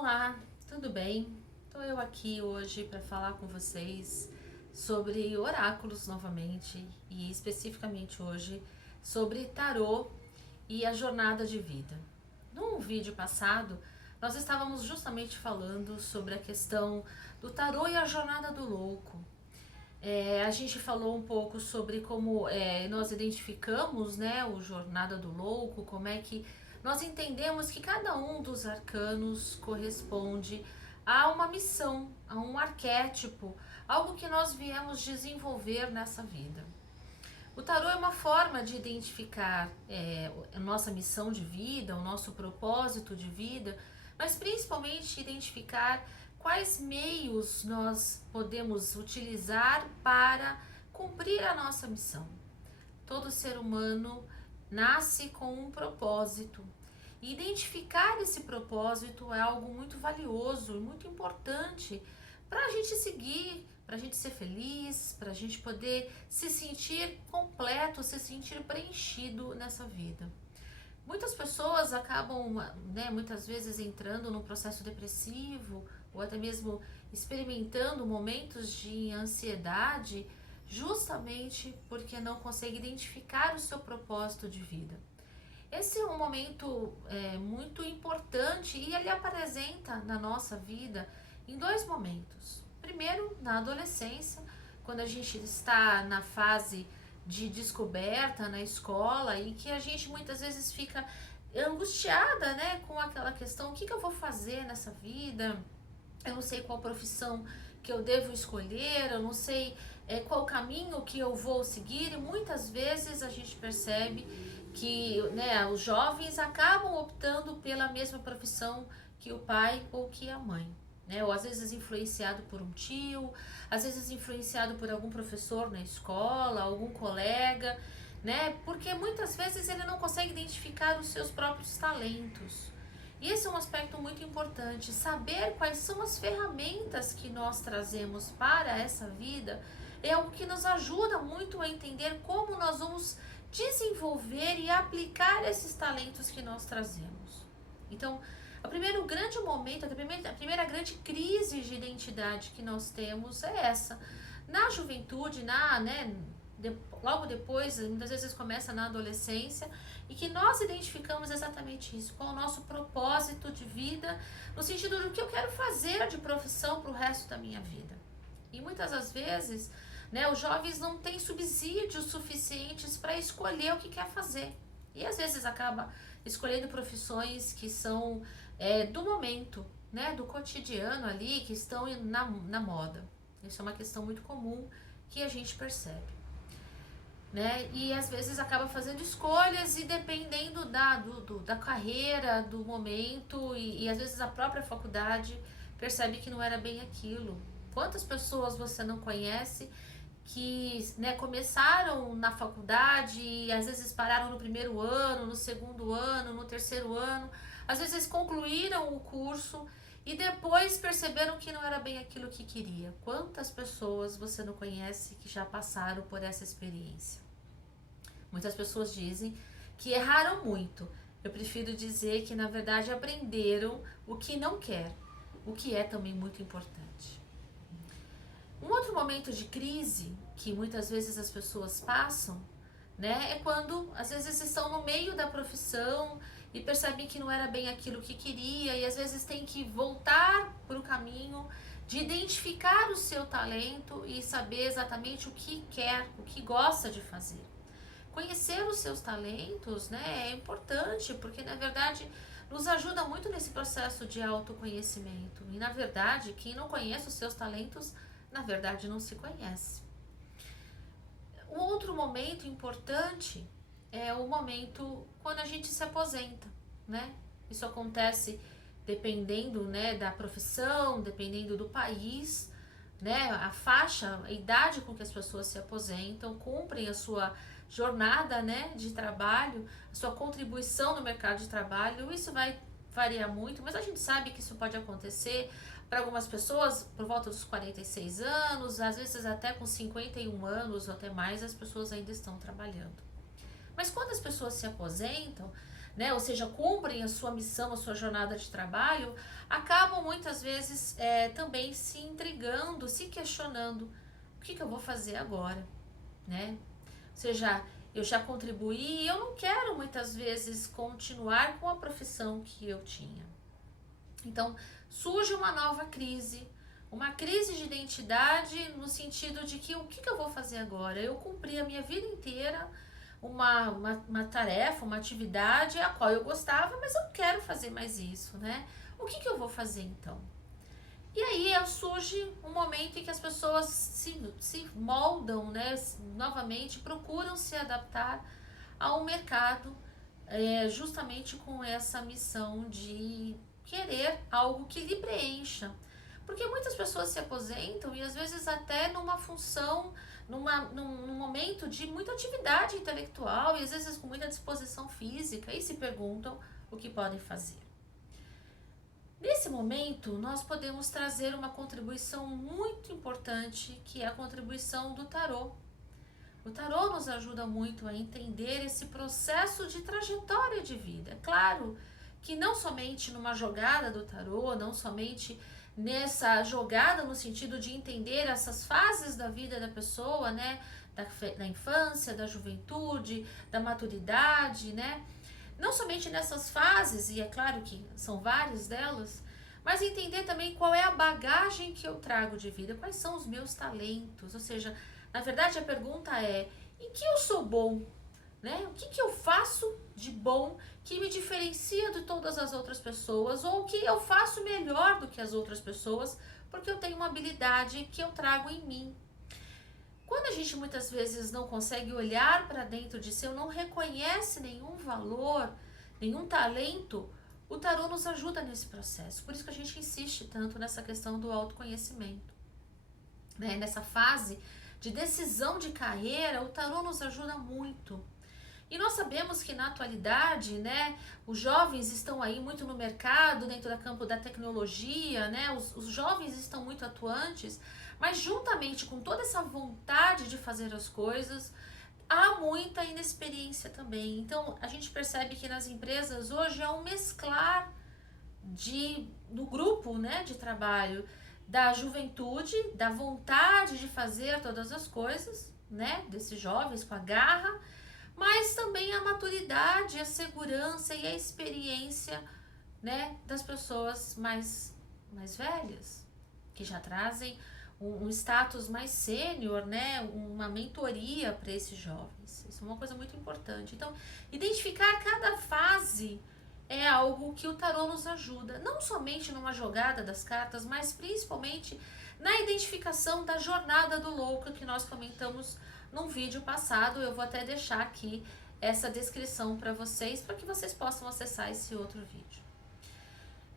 Olá, tudo bem? Estou eu aqui hoje para falar com vocês sobre oráculos novamente e especificamente hoje sobre tarô e a jornada de vida. No vídeo passado, nós estávamos justamente falando sobre a questão do tarô e a jornada do louco. A gente falou um pouco sobre como nós identificamos, né, o Jornada do Louco, como é que nós entendemos que cada um dos arcanos corresponde a uma missão, a um arquétipo, algo que nós viemos desenvolver nessa vida. O tarô é uma forma de identificar a nossa missão de vida, o nosso propósito de vida, mas principalmente identificar quais meios nós podemos utilizar para cumprir a nossa missão. Todo ser humano nasce com um propósito. E identificar esse propósito é algo muito valioso e muito importante para a gente seguir, para a gente ser feliz, para a gente poder se sentir completo, se sentir preenchido nessa vida. Muitas pessoas acabam, né, muitas vezes entrando num processo depressivo ou até mesmo experimentando momentos de ansiedade, justamente porque não consegue identificar o seu propósito de vida. Esse é um momento muito importante e ele apresenta na nossa vida em dois momentos. Primeiro, na adolescência, quando a gente está na fase de descoberta na escola e que a gente muitas vezes fica angustiada, né, com aquela questão: o que eu vou fazer nessa vida? Eu não sei qual profissão que eu devo escolher, eu não sei qual caminho que eu vou seguir, e muitas vezes a gente percebe que, né, os jovens acabam optando pela mesma profissão que o pai ou que a mãe. Né? Ou às vezes influenciado por um tio, às vezes influenciado por algum professor na escola, algum colega, né? Porque muitas vezes ele não consegue identificar os seus próprios talentos. E esse é um aspecto muito importante, saber quais são as ferramentas que nós trazemos para essa vida é algo que nos ajuda muito a entender como nós vamos desenvolver e aplicar esses talentos que nós trazemos. Então, o primeiro grande momento, a primeira grande crise de identidade que nós temos é essa. Na juventude, logo depois, muitas vezes começa na adolescência, e que nós identificamos exatamente isso, qual é o nosso propósito de vida, no sentido do que eu quero fazer de profissão para o resto da minha vida. E muitas das vezes, né, os jovens não têm subsídios suficientes para escolher o que quer fazer. E às vezes acaba escolhendo profissões que são do momento, né, do cotidiano ali, que estão na moda. Isso é uma questão muito comum que a gente percebe. Né? E às vezes acaba fazendo escolhas e dependendo da carreira, do momento e às vezes a própria faculdade percebe que não era bem aquilo. Quantas pessoas você não conhece que, né, começaram na faculdade e às vezes pararam no primeiro ano, no segundo ano, no terceiro ano, às vezes concluíram o curso e depois perceberam que não era bem aquilo que queria. Quantas pessoas você não conhece que já passaram por essa experiência? Muitas pessoas dizem que erraram muito. Eu prefiro dizer que na verdade aprenderam o que não quer, o que é também muito importante. Um outro momento de crise que muitas vezes as pessoas passam, né, é quando às vezes estão no meio da profissão e percebem que não era bem aquilo que queria e às vezes tem que voltar para o caminho de identificar o seu talento e saber exatamente o que quer, o que gosta de fazer. Conhecer os seus talentos, né, é importante, porque na verdade nos ajuda muito nesse processo de autoconhecimento. E na verdade, quem não conhece os seus talentos, na verdade não se conhece. Um outro momento importante é o momento quando a gente se aposenta, né? Isso acontece dependendo, né, da profissão, dependendo do país, né? A faixa, a idade com que as pessoas se aposentam, cumprem a sua jornada, né, de trabalho, a sua contribuição no mercado de trabalho. Isso vai variar muito, mas a gente sabe que isso pode acontecer para algumas pessoas por volta dos 46 anos, às vezes até com 51 anos ou até mais, as pessoas ainda estão trabalhando. Mas quando as pessoas se aposentam, né, ou seja, cumprem a sua missão, a sua jornada de trabalho, acabam muitas vezes também se intrigando, se questionando, o que eu vou fazer agora, né? Ou seja, eu já contribuí e eu não quero muitas vezes continuar com a profissão que eu tinha. Então, surge uma crise de identidade no sentido de que o que eu vou fazer agora? Eu cumpri a minha vida inteira uma tarefa, uma atividade a qual eu gostava, mas eu não quero fazer mais isso, né? O que eu vou fazer então? E aí surge um momento em que as pessoas se moldam, né? Novamente procuram se adaptar ao mercado, justamente com essa missão de querer algo que lhe preencha. Porque muitas pessoas se aposentam e às vezes até numa função, num momento de muita atividade intelectual e às vezes com muita disposição física e se perguntam o que podem fazer. Nesse momento, nós podemos trazer uma contribuição muito importante, que é a contribuição do tarô. O tarô nos ajuda muito a entender esse processo de trajetória de vida. É claro que não somente numa jogada do tarô, não somente nessa jogada no sentido de entender essas fases da vida da pessoa, né? Da infância, da juventude, da maturidade, né? Não somente nessas fases, e é claro que são várias delas, mas entender também qual é a bagagem que eu trago de vida, quais são os meus talentos, ou seja, na verdade a pergunta é, em que eu sou bom? Né? O que eu faço de bom que me diferencia de todas as outras pessoas, ou o que eu faço melhor do que as outras pessoas, porque eu tenho uma habilidade que eu trago em mim. Quando a gente muitas vezes não consegue olhar para dentro de si, ou não reconhece nenhum valor, nenhum talento, o tarô nos ajuda nesse processo. Por isso que a gente insiste tanto nessa questão do autoconhecimento. Né? Nessa fase de decisão de carreira, o tarô nos ajuda muito. E nós sabemos que na atualidade, né, os jovens estão aí muito no mercado, dentro do campo da tecnologia, né, os jovens estão muito atuantes, mas juntamente com toda essa vontade de fazer as coisas, há muita inexperiência também. Então, a gente percebe que nas empresas hoje há um mesclar do grupo, né, de trabalho, da juventude, da vontade de fazer todas as coisas, né, desses jovens com a garra, mas também a maturidade, a segurança e a experiência, né, das pessoas mais velhas, que já trazem um status mais sênior, né, uma mentoria para esses jovens. Isso é uma coisa muito importante. Então, identificar cada fase é algo que o tarô nos ajuda, não somente numa jogada das cartas, mas principalmente na identificação da jornada do louco que nós comentamos num vídeo passado. Eu vou até deixar aqui essa descrição para vocês que vocês possam acessar esse outro vídeo.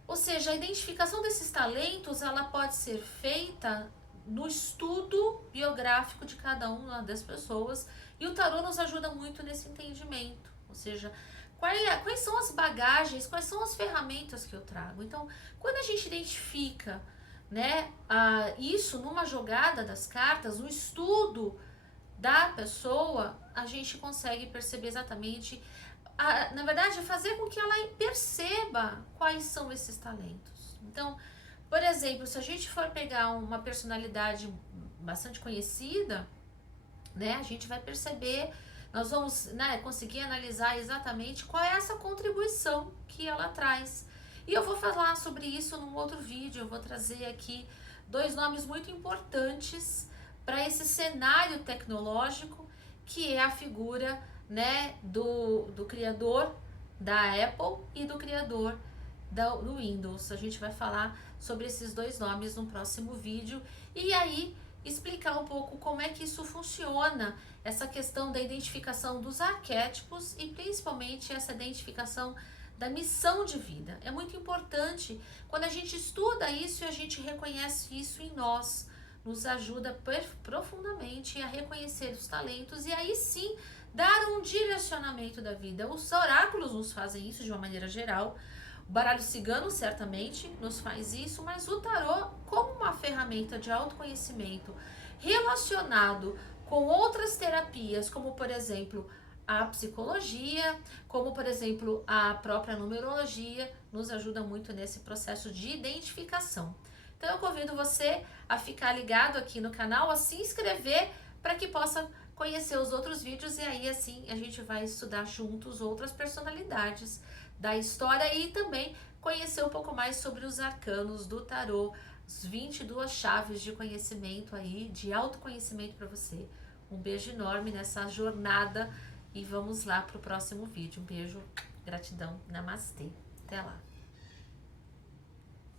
Ou seja, a identificação desses talentos, ela pode ser feita no estudo biográfico de cada uma das pessoas, e o tarô nos ajuda muito nesse entendimento. Ou seja, quais são as bagagens, quais são as ferramentas que eu trago. Então, quando a gente identifica, né, isso numa jogada das cartas, no estudo da pessoa, a gente consegue perceber exatamente, na verdade, fazer com que ela perceba quais são esses talentos. Então, por exemplo, se a gente for pegar uma personalidade bastante conhecida, né, a gente vai perceber, nós vamos, né, conseguir analisar exatamente qual é essa contribuição que ela traz. E eu vou falar sobre isso num outro vídeo. Eu vou trazer aqui 2 nomes muito importantes para esse cenário tecnológico, que é a figura, né, do criador da Apple e do criador do Windows. A gente vai falar sobre esses 2 nomes no próximo vídeo e aí explicar um pouco como é que isso funciona, essa questão da identificação dos arquétipos e principalmente essa identificação da missão de vida. É muito importante quando a gente estuda isso e a gente reconhece isso em nós, nos ajuda profundamente a reconhecer os talentos e aí sim dar um direcionamento da vida. Os oráculos nos fazem isso de uma maneira geral, o baralho cigano certamente nos faz isso, mas o tarô, como uma ferramenta de autoconhecimento relacionado com outras terapias, como por exemplo a psicologia, como por exemplo a própria numerologia, nos ajuda muito nesse processo de identificação. Então eu convido você a ficar ligado aqui no canal, a se inscrever para que possa conhecer os outros vídeos, e aí assim a gente vai estudar juntos outras personalidades da história e também conhecer um pouco mais sobre os arcanos do tarô, as 22 chaves de conhecimento aí, de autoconhecimento para você. Um beijo enorme nessa jornada e vamos lá para o próximo vídeo. Um beijo, gratidão, namastê. Até lá.